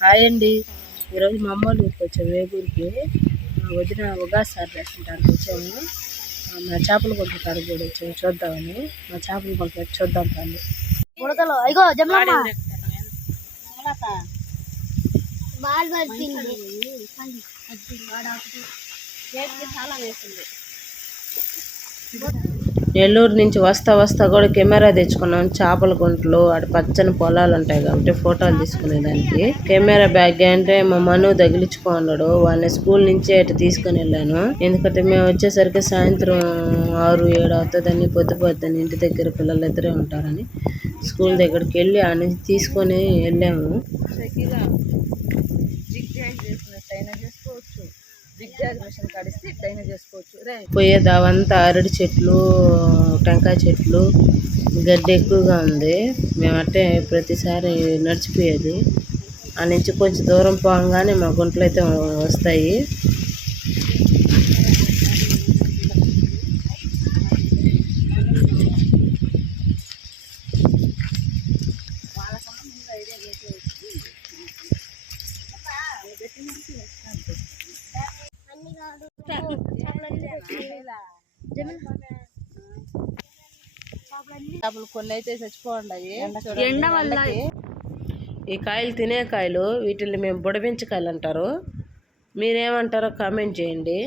Hi అండి. ఈరోజు మా అమ్మ వాళ్ళ ఊరికి వచ్చాము వేగూరికి. మా వదిన ఉగాది సార్ చేసుకుంటానికి వచ్చాము. మా చేపల కాడికి కూడా వచ్చాము చూద్దామని. మా చేపల పెట్టి చూద్దాం కానీ అయ్యో చాలా వేస్తుంది నెల్లూరు నుంచి వస్తా వస్తా కూడా కెమెరా తెచ్చుకున్నాం. చేపల గుంటలు ఆడ పచ్చని పొలాలు ఉంటాయి కాబట్టి ఫోటోలు తీసుకునేదానికి. కెమెరా బ్యాగ్ అంటే మా మను తగిలించుకో ఉన్నాడు వాళ్ళని స్కూల్ నుంచి అటు తీసుకుని వెళ్ళాను. ఎందుకంటే మేము వచ్చేసరికి సాయంత్రం ఆరు ఏడు అవుతుందని పొద్దు పొద్దుని ఇంటి దగ్గర పిల్లలు ఇద్దరే ఉంటారని స్కూల్ దగ్గరికి వెళ్ళి ఆ నుంచి తీసుకొని వెళ్ళాము. పోయే దావంతా అరటి చెట్లు టెంకాయ చెట్లు గడ్డి ఎక్కువగా ఉంది. మేమంటే ప్రతిసారి నడిచిపోయేది. ఆ నుంచి కొంచెం దూరం పోగానే మా గుంటలు అయితే వస్తాయి చేపలు కొన్ని అయితే చచ్చిపోండాయి ఎండ వల్ల ఈ కాయలు తినే కాయలు వీటిని మేము బుడబించకాయలు అంటారు మీరేమంటారో కామెంట్ చేయండి.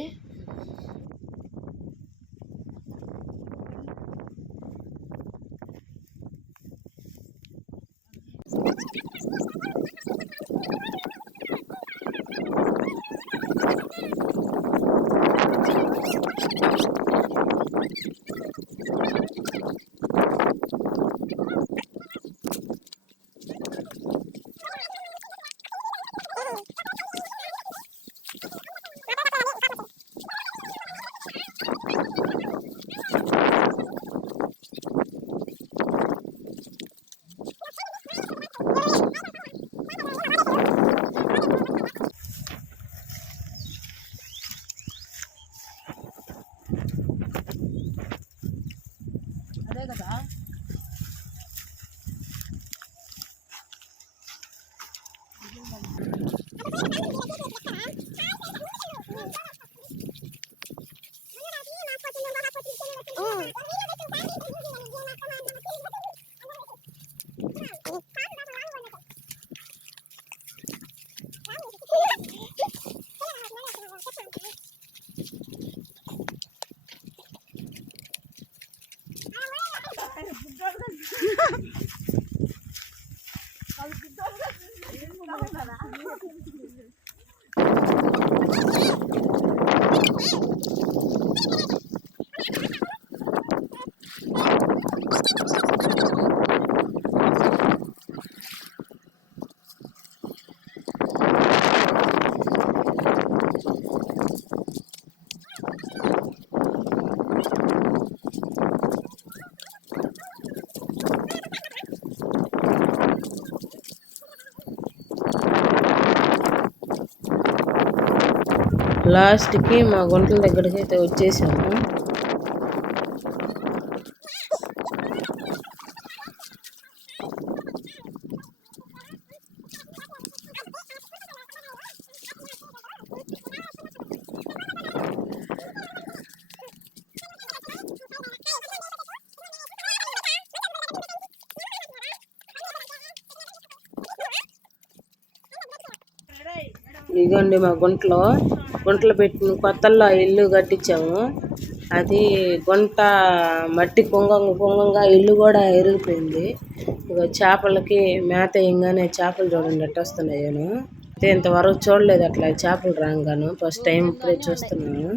లాస్ట్కి మా గుంటల దగ్గరికి అయితే వచ్చేసాము. ఇదిగోండి మా గుంటలో. గుంటలు పెట్టిన కొత్తల్లో ఇల్లు కట్టించాము. అది గుంట మట్టి పొంగంగా పొంగంగా ఇల్లు కూడా ఎరిగిపోయింది ఇక చేపలకి మేత వేయంగానే చేపలు చూడండి ఎట్ట వస్తున్నాయను అయితే ఇంతవరకు చూడలేదు అట్లా చేపలు రాగాను. ఫస్ట్ టైం ఇప్పుడే చూస్తున్నాను.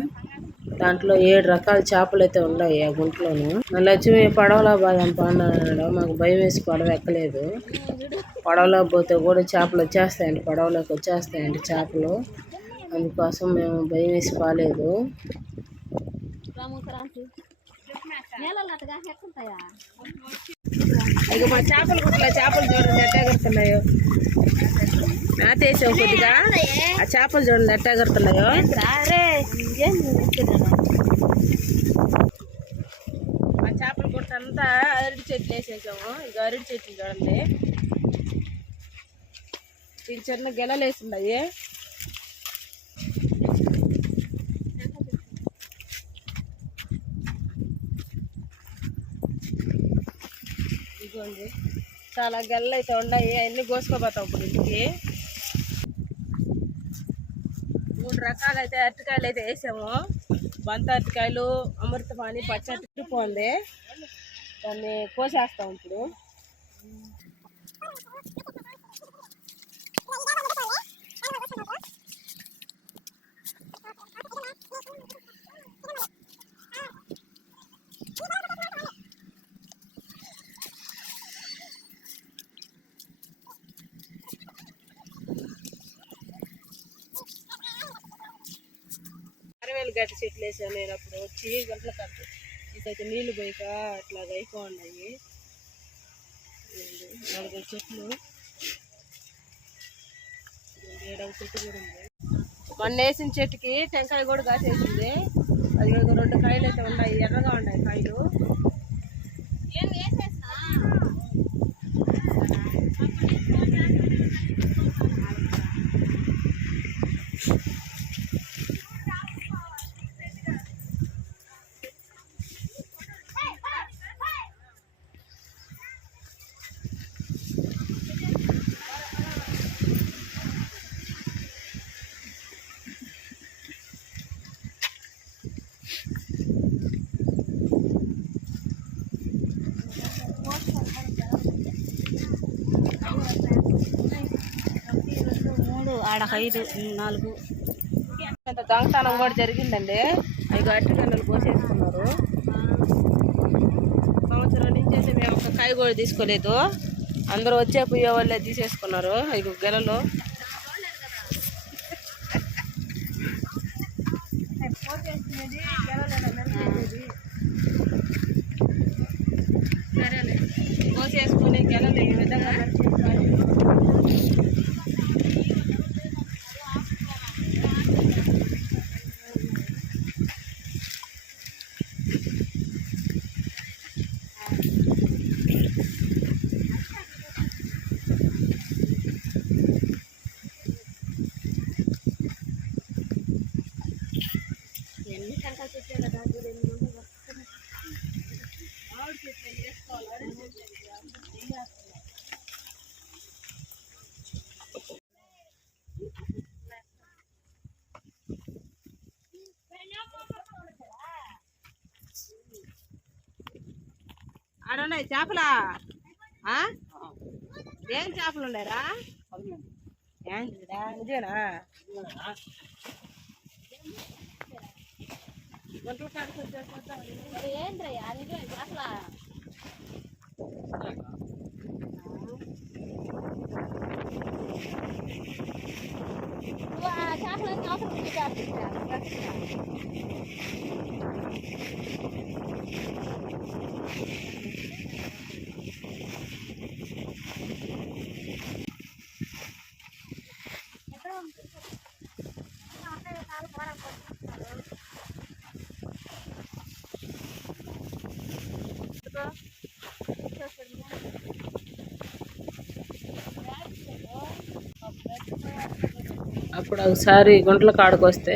దాంట్లో ఏడు రకాల చేపలు అయితే ఉన్నాయి ఆ గుంటలోను. మా లక్ష్మి పడవలో బాదం అన్నాడు మాకు భయం వేసి పడవ ఎక్కలేదు పడవలో పోతే కూడా చేపలు వచ్చేస్తాయండి పడవలోకి వచ్చేస్తాయండి చేపలు. అందుకోసం మేము భయం వేసి పోలేదు. ఇక మా చేపల గుట్ల చేపలు చూడండి ఎట్ట ఎగురుతున్నాయో. మేత కొద్దిగా. ఆ చేపలు చూడండి ఎట్టా ఎగురుతున్నాయో. ఆ చేపల గుట్ట అంతా అరటి చెట్లు వేసేసాము. ఇక అరటి చెట్లు చూడండి. చిన్న చిన్న గెలలు ఇదిగోండి. చాలా గెలలు అయితే ఉన్నాయి అన్నీ కోసుకోపోతాం ఇప్పుడు ఇంటికి? మూడు రకాలైతే అరటికాయలు అయితే వేసాము. బంత అరటికాయలు అమృతపాణి పచ్చ అరటి పోంది. దాన్ని కోసేస్తాం ఇప్పుడు. ప్లేస్ అనేటప్పుడు వచ్చి గంటల కట్టు. ఇదైతే నీళ్ళు పోయిక అట్లా అయిపోయి నాలుగు చెట్లు. ఏడవ చెట్టు కూడా ఉంది. మొన్న వేసిన చెట్టుకి టెంకాయ కూడా కాసేసింది. అది రెండు కాయలు అయితే ఉన్నాయి ఎర్రగా ఉన్నాయి కాయలు ఏం వేసేసినా మూడు ఐదు నాలుగు. ఇంత దొంగతనం కూడా జరిగిందండి. ఐదు అట్టి గన్నలు కోసేసుకున్నారు. సంవత్సరం నుంచి అయితే మేము ఒక కాయ కూడా తీసుకోలేదు. అందరూ వచ్చే పోయే వాళ్ళే తీసేసుకున్నారు. ఐదు గెలలు సరేలే కోసేసుకుని గెలలు ఈ విధంగా నరికేసుకోవాలి. ఎన్ని టెంకాయ చెట్లే కదా చూడు ఎన్ని ఉన్నాయి వరుసగా. ఆడున్నాయి చేపలా? ఆ? ఏం చేపలు ఉన్నాయరా? ఏంటిదా నిజేనా గుంటల కాడికి వచ్చేసేద్దాం. మరి ఏంద్రయ్యా నిజమే అసలు నువ్వు ఆ అప్పుడు ఒకసారి గుంటల కాడకు వస్తే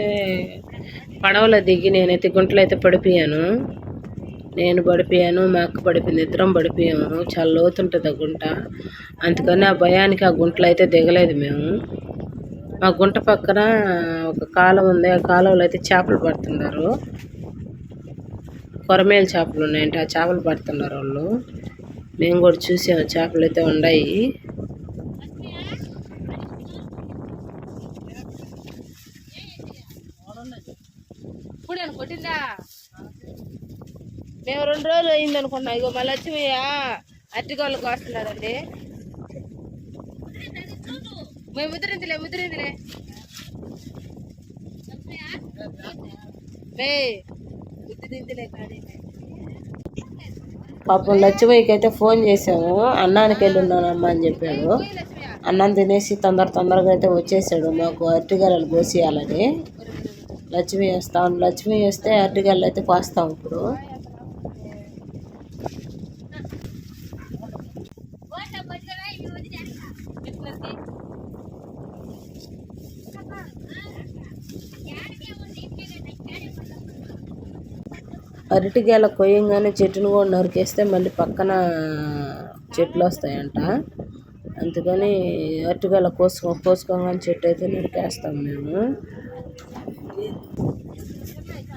పడవలో దిగి నేనైతే గుంటలో అయితే పడిపోయాను. నేను పడిపోయాను మా అక్క పడిపోయింది ఇద్దరం పడిపోయాము. చాలా లోతుంటుంది ఆ గుంట. అందుకని ఆ భయానికి ఆ గుంటలో అయితే దిగలేదు మేము. మా గుంట పక్కన ఒక కాలం ఉంది. ఆ కాలువలో అయితే చేపలు పడుతున్నారు. కొరమేలు చేపలు ఉన్నాయంటే. ఆ చేపలు పడుతున్నారు వాళ్ళు. మేము కూడా చూసాము. చేపలు అయితే ఉన్నాయి. ఇప్పుడు కొట్టిందా మేము రెండు రోజులు అయింది అనుకున్నా. ఇగో మళ్ళీ వచ్చిపోయా అరటికాయలకు వస్తున్నారండి మేము ముద్రిందిలే ముద్రిందిలే. ముద్రిందిలే కాడీ పాపం లచ్చిపోయికి అయితే ఫోన్ చేసాము అన్నానికి వెళ్ళి ఉన్నానమ్మా అని చెప్పాడు. అన్నం తినేసి తొందర తొందరగా అయితే వచ్చేసాడు మాకు అరటికాయలు కోసేయాలని. లక్ష్మి వేస్తాం. లచ్మి వేస్తే అరటికాయలు అయితే పాస్తాం ఇప్పుడు. అరటిగాల కొయ్యంగానే చెట్టును కూడా నరికేస్తే మళ్ళీ పక్కన చెట్లు వస్తాయంట. అందుకని అరటికాయల కోసుకో కోసుకోగానే చెట్టు అయితే నరికేస్తాం మేము.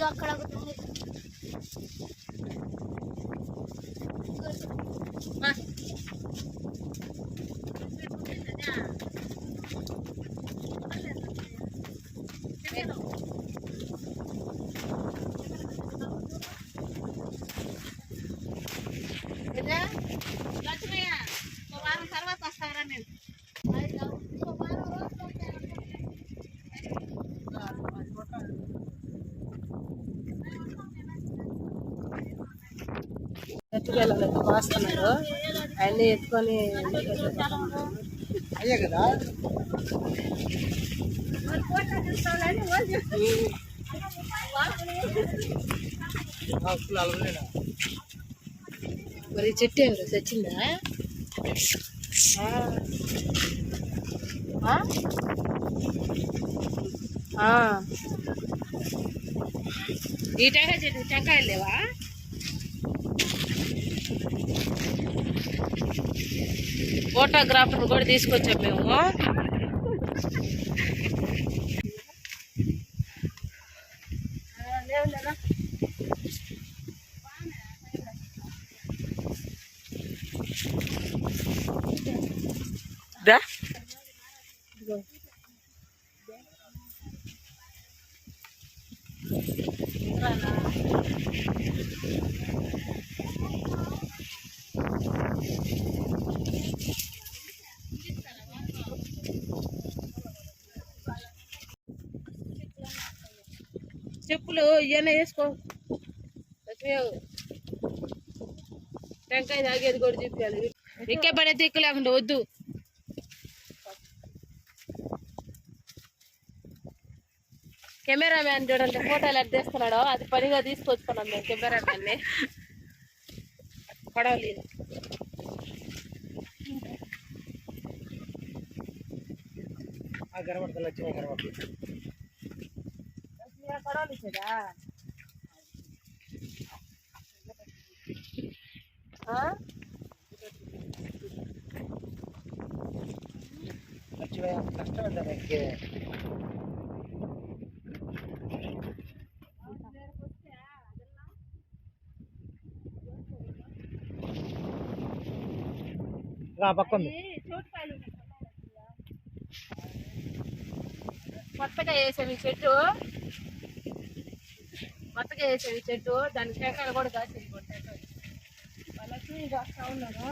అది అక్కడ ఒకటి అరటిగేలలో మాస్తున్నారు అన్నీ ఎత్తుకొని అయ్యే కదా? మరి చెట్టు ఏమి తెచ్చిందా? ఈ టెంకాయ చెట్టు టెంకాయలు లేవా? ఫోటోగ్రాఫర్ కూడా తీసుకొచ్చాం మేము. దా. చెప్పులు ఇవన్నీ వేసుకో. టెంకాయ తాగేది కూడా చూపించాలి ఎక్కే పడే తిక్కు లేకుండా వద్దు. కెమెరా మ్యాన్ చూడండి ఫోటోలు ఎట్ తీస్తున్నాడో. అది పనిగా తీసుకొచ్చుకున్నాం మేము కెమెరా మ్యాన్ని పడవలేదు కనబడతా లక్ష్మి కనబడుతుంది పడవలి ఇచ్చేదా లక్ష్మి కష్టం అంటే ఎక్కే ఆ పక్క ఉంది కొత్తగా వేసాము ఈ చెట్టు. కొత్తగా వేసాము ఈ చెట్టు. దాని టెంకాయలు కూడా కాసింది వాళ్ళకి కాస్తా ఉన్నారు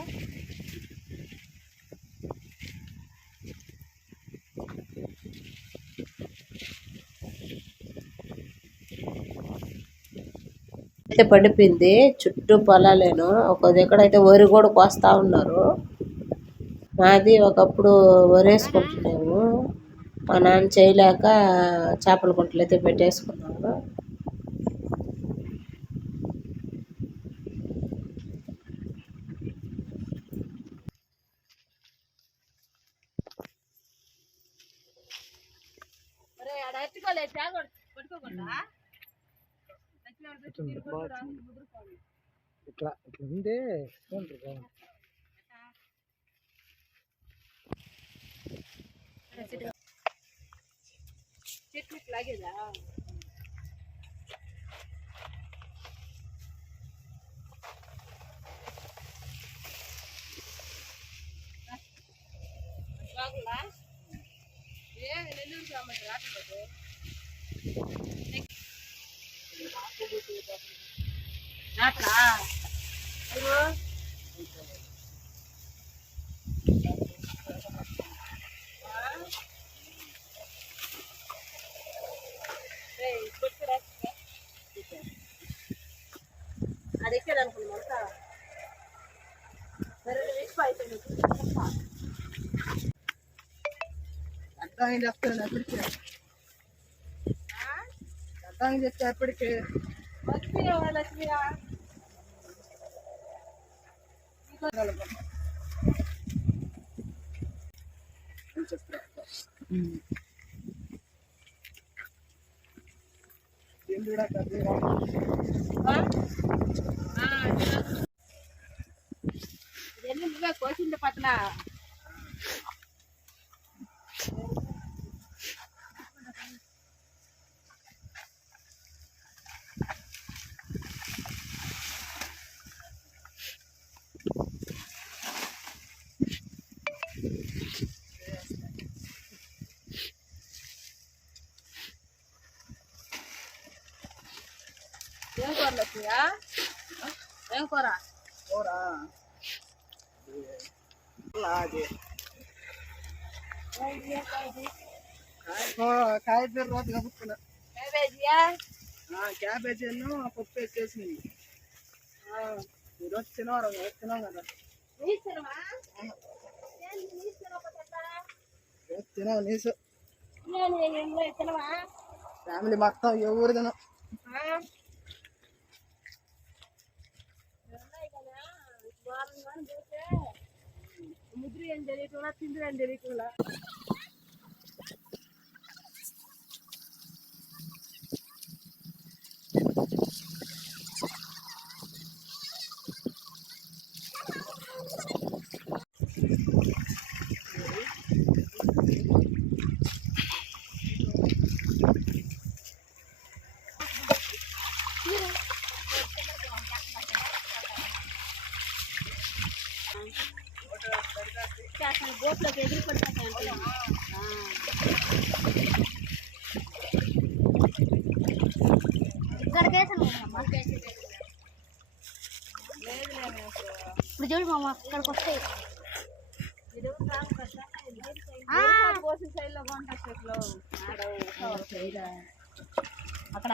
అయితే పడిపోయింది. చుట్టూ పొలాలేను. ఒక దగ్గర అయితే వరి కూడా కోస్తా ఉన్నారు. మాది ఒకప్పుడు వరి మా నాన్న చేయలేక చేపల గుంటలు అయితే పెట్టేసుకున్నాం ఇట్లా ఇట్లా ఉంది చూడండి బాగుంది. చెట్లు లాగేదా బాగుందా ఏ నెల్లూరు సామంతి రాకపోతే రాట్రా అది ఎక్కేది అనుకున్నాం సరే వేసి అయిపోయింది అర్థం చెప్తాను ఎప్పటికీ అర్థం చెప్తే ఇవన్నీ నువ్వే కోసింది పక్కన ఏం కూర లక్ష్మియా ఏం కూర పోరా అది కాయ పేరు క్యాబేజీ పప్పు వేసేసింది. ఈరోజు తినవారు తినాం కదా. నీచురమా రేపు తినాం నీసు తినవా ఫ్యామిలీ మొత్తం ఎవరు తినం ముద్ర ఏం తెలియకుండా తిండి ఏం తెలియకుండా ఇప్పుడు చూడు మామ ఇక్కడికి వస్తాయి ఆ, అక్కడ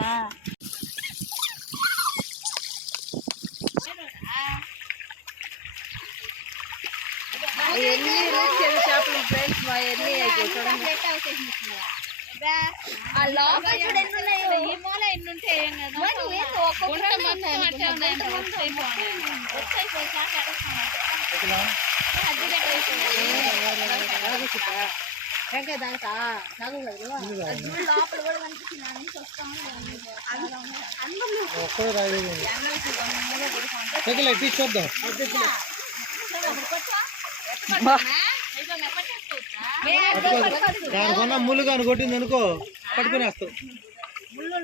ఎన్ని చెవి చేపలు ఫ్రెండ్స్ మా ఎన్ని ఆ లోపల చూడు ఎన్ని నాకు లోపల కూడా కనిపిస్తుంది వస్తా చూద్దాం దానికన్నా ముళ్ళు కానీ కొట్టింది అనుకో పట్టుకునేస్తావు. ముళ్ళు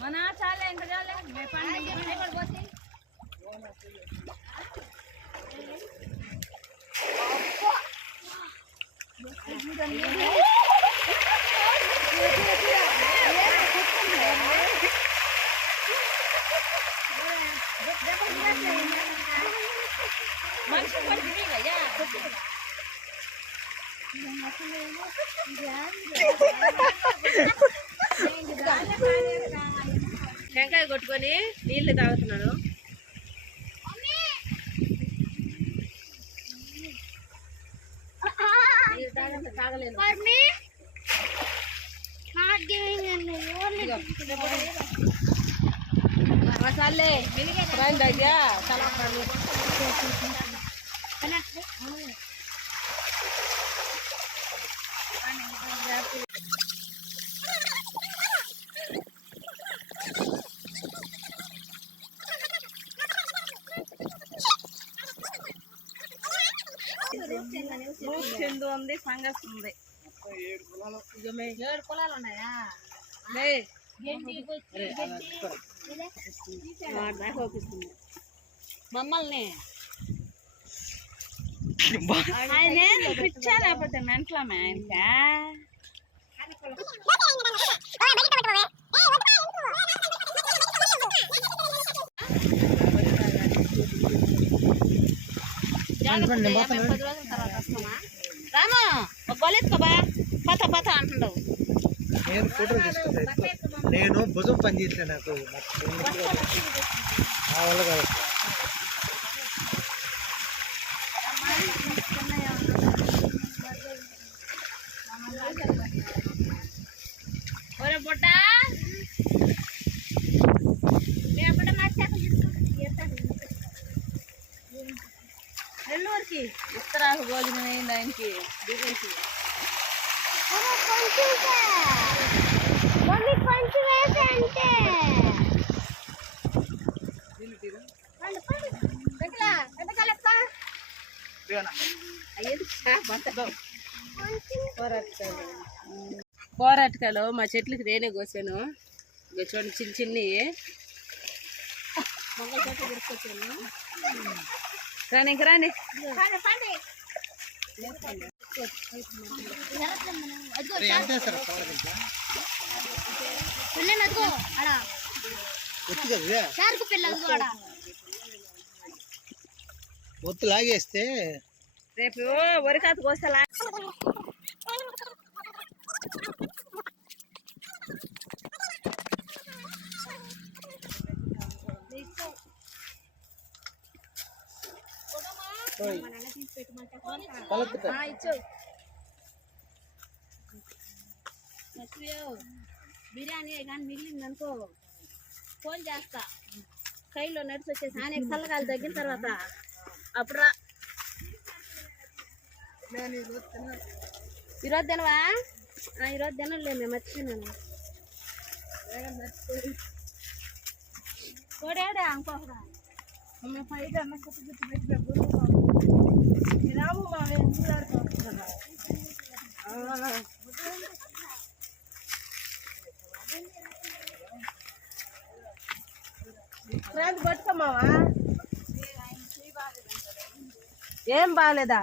మన చాలే ఇంకా చాలే. పోతే. మనిషి పడి అయ్యా టెంకాయ కొట్టుకొని నీళ్ళు తాగుతున్నాను నీళ్ళు చెందు ఉంది ఫంగస్ ఉంది. ఏడు పొలాలు. ఉన్నాయా? వాడు దాకా ఒప్పిస్తుంది. మమ్మల్ని. ఆయన పిచ్చా లేకపోతే మెంట్లమే ఆయనకా? రాము ఒక గొలెత్తుకోబా పత పత అంటుండవు. నేను ఫోటో తీసుకుంటా నేను భుజం పని చేసా నాకు నాకు నా వల్ల కాదు. కూరటకాయలు మా చెట్లకి నేనే కోసాను. ఇక చూడండి చిన్న చిన్నవి గుర్తుకొచ్చాను రాని ఇంక అడా ఒత్తు లాగేస్తే రేపు వరికాత కోస్తా ఓయ్. పలకట. బిర్యానీ కానీ మిగిలింది అనుకో ఫోన్ చేస్తా కైలో నడిచి వచ్చేసి ఆయన చల్లగాలి తగ్గిన తర్వాత అప్పుడు ఈరోజు తినవా? ఆ, ఈరోజు తినలే మేము మర్చిపోయినాను కోడాడా ఇంకొకరా పట్టుకోమావా ఏం బాగాలేదా ఏం బాగాలేదు కొన్ని చెప్తాను బాగాలేదా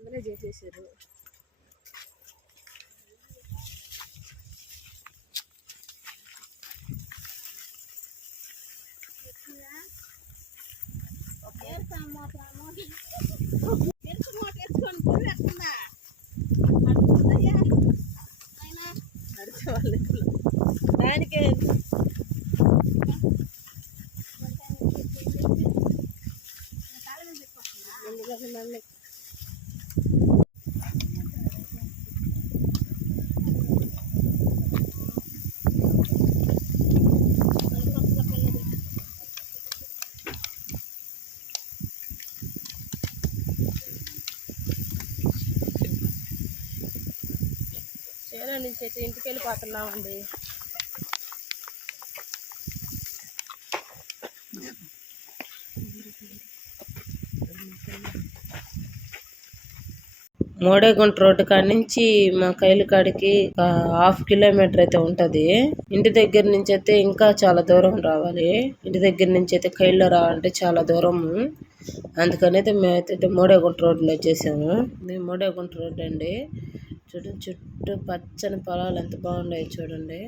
అందులో చేసేసారు తెలుసు మూట వేసుకొని పొడి వేస్తుందా నడిచే వాళ్ళు దానికే ఎందుకంటే నన్ను చేలో నుంచి అయితే ఇంటికి వెళ్ళిపోతున్నామండి మోడేగుంట రోడ్డు కాడ నుంచి మా కైలు కాడికి హాఫ్ కిలోమీటర్ అయితే ఉంటది. ఇంటి దగ్గర నుంచి అయితే ఇంకా చాలా దూరం రావాలి. ఇంటి దగ్గర నుంచి అయితే కైల్లో రావాలంటే చాలా దూరము అందుకని అయితే మేమైతే మోడేగుంట రోడ్లో వచ్చేసాము. ఇది మోడేగుంట రోడ్ అండి. చూడండి చుట్టూ పచ్చని పొలాలు ఎంత బాగున్నాయో చూడండి.